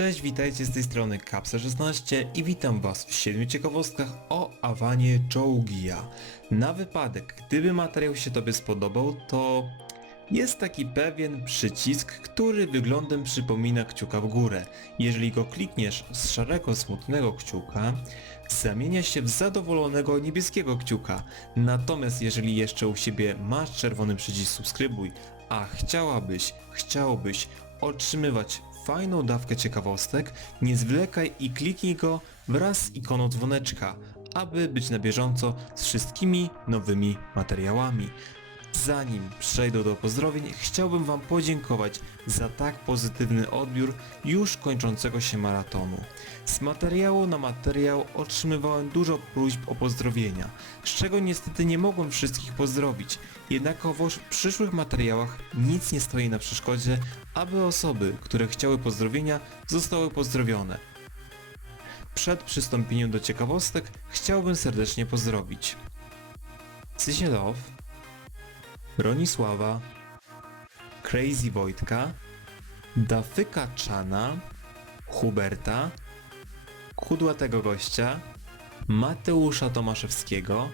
Cześć, witajcie z tej strony Kapsa16 i witam was w 7 ciekawostkach o Awanie Jougia. Na wypadek, gdyby materiał się tobie spodobał, to jest taki pewien przycisk, który wyglądem przypomina kciuka w górę. Jeżeli go klikniesz z szarego, smutnego kciuka, zamienia się w zadowolonego niebieskiego kciuka. Natomiast jeżeli jeszcze u siebie masz czerwony przycisk subskrybuj, a chciałabyś, chciałbyś otrzymywać fajną dawkę ciekawostek, nie zwlekaj i kliknij go wraz z ikoną dzwoneczka, aby być na bieżąco z wszystkimi nowymi materiałami. Zanim przejdę do pozdrowień, chciałbym Wam podziękować za tak pozytywny odbiór już kończącego się maratonu. Z materiału na materiał otrzymywałem dużo próśb o pozdrowienia, z czego niestety nie mogłem wszystkich pozdrowić. Jednakowoż w przyszłych materiałach nic nie stoi na przeszkodzie, aby osoby, które chciały pozdrowienia, zostały pozdrowione. Przed przystąpieniem do ciekawostek chciałbym serdecznie pozdrowić Cysielow, Bronisława, Crazy Wojtka, Dafyka Czana, Huberta, Kudłatego Gościa, Mateusza Tomaszewskiego,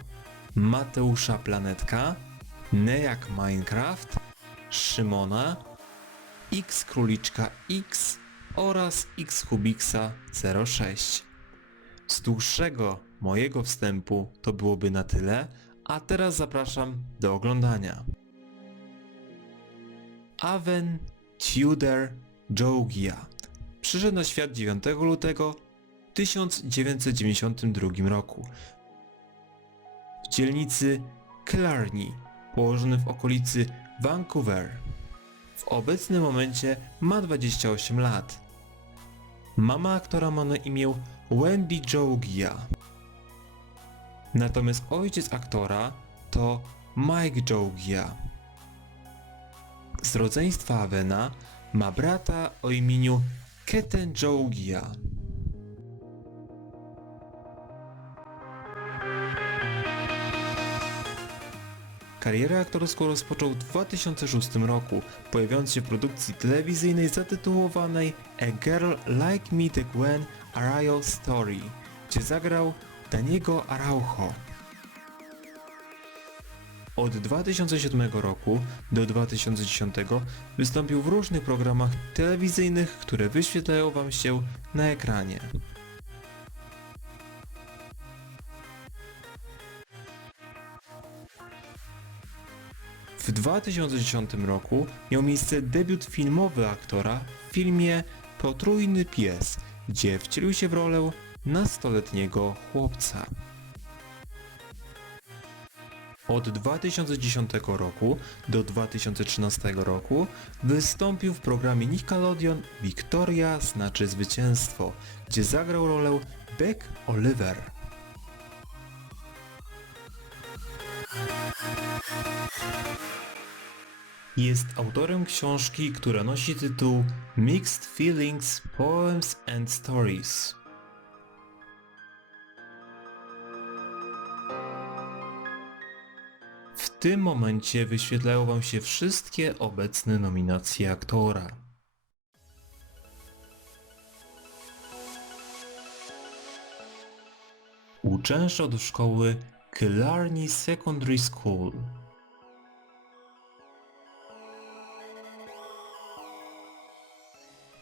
Mateusza Planetka, Nejak Minecraft, Szymona, X Króliczka X oraz X Hubiksa 06. Z dłuższego mojego wstępu to byłoby na tyle, a teraz zapraszam do oglądania. Aven Tudor Jogia przyszedł na świat 9 lutego 1992 roku w dzielnicy Killarney, położony w okolicy Vancouver. W obecnym momencie ma 28 lat. Mama aktora ma na imię Wendy Jogia. Natomiast ojciec aktora to Mike Jogia. Z rodzeństwa Avena ma brata o imieniu Keten Jogia. Karierę aktorską rozpoczął w 2006 roku, pojawiając się w produkcji telewizyjnej zatytułowanej A Girl Like Me The Gwen Arroyo Story, gdzie zagrał Daniego Araujo. Od 2007 roku do 2010 wystąpił w różnych programach telewizyjnych, które wyświetlają Wam się na ekranie. W 2010 roku miał miejsce debiut filmowy aktora w filmie Potrójny Pies, gdzie wcielił się w rolę nastoletniego chłopca. Od 2010 roku do 2013 roku wystąpił w programie Nickelodeon Victoria znaczy zwycięstwo, gdzie zagrał rolę Beck Oliver. Jest autorem książki, która nosi tytuł Mixed Feelings, Poems and Stories. Tym momencie wyświetlają Wam się wszystkie obecne nominacje aktora. Uczęszczał do szkoły Killarney Secondary School.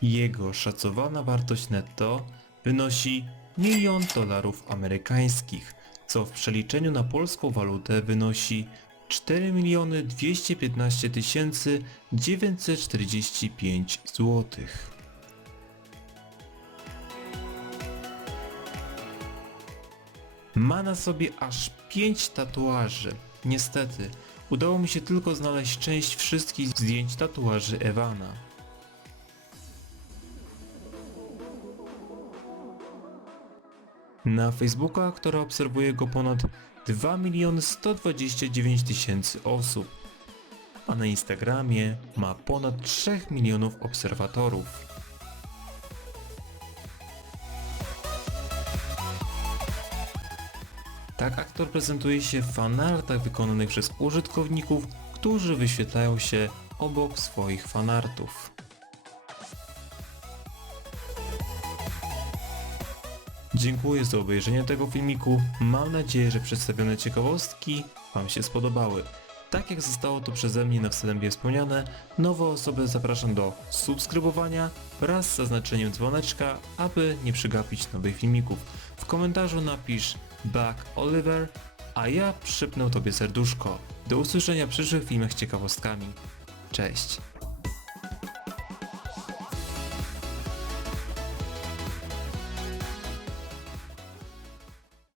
Jego szacowana wartość netto wynosi milion dolarów amerykańskich, co w przeliczeniu na polską walutę wynosi 4 miliony 215 tysięcy 945 złotych. Ma na sobie aż 5 tatuaży. Niestety, udało mi się tylko znaleźć część wszystkich zdjęć tatuaży Ewana. Na Facebooka aktora obserwuje go ponad 2 miliony 129 tysięcy osób, a na Instagramie ma ponad 3 milionów obserwatorów. Tak aktor prezentuje się w fanartach wykonanych przez użytkowników, którzy wyświetlają się obok swoich fanartów. Dziękuję za obejrzenie tego filmiku. Mam nadzieję, że przedstawione ciekawostki Wam się spodobały. Tak jak zostało to przeze mnie na wstępie wspomniane, nowe osoby zapraszam do subskrybowania wraz z zaznaczeniem dzwoneczka, aby nie przegapić nowych filmików. W komentarzu napisz Black Oliver, a ja przypnę Tobie serduszko. Do usłyszenia w przyszłych filmach z ciekawostkami. Cześć!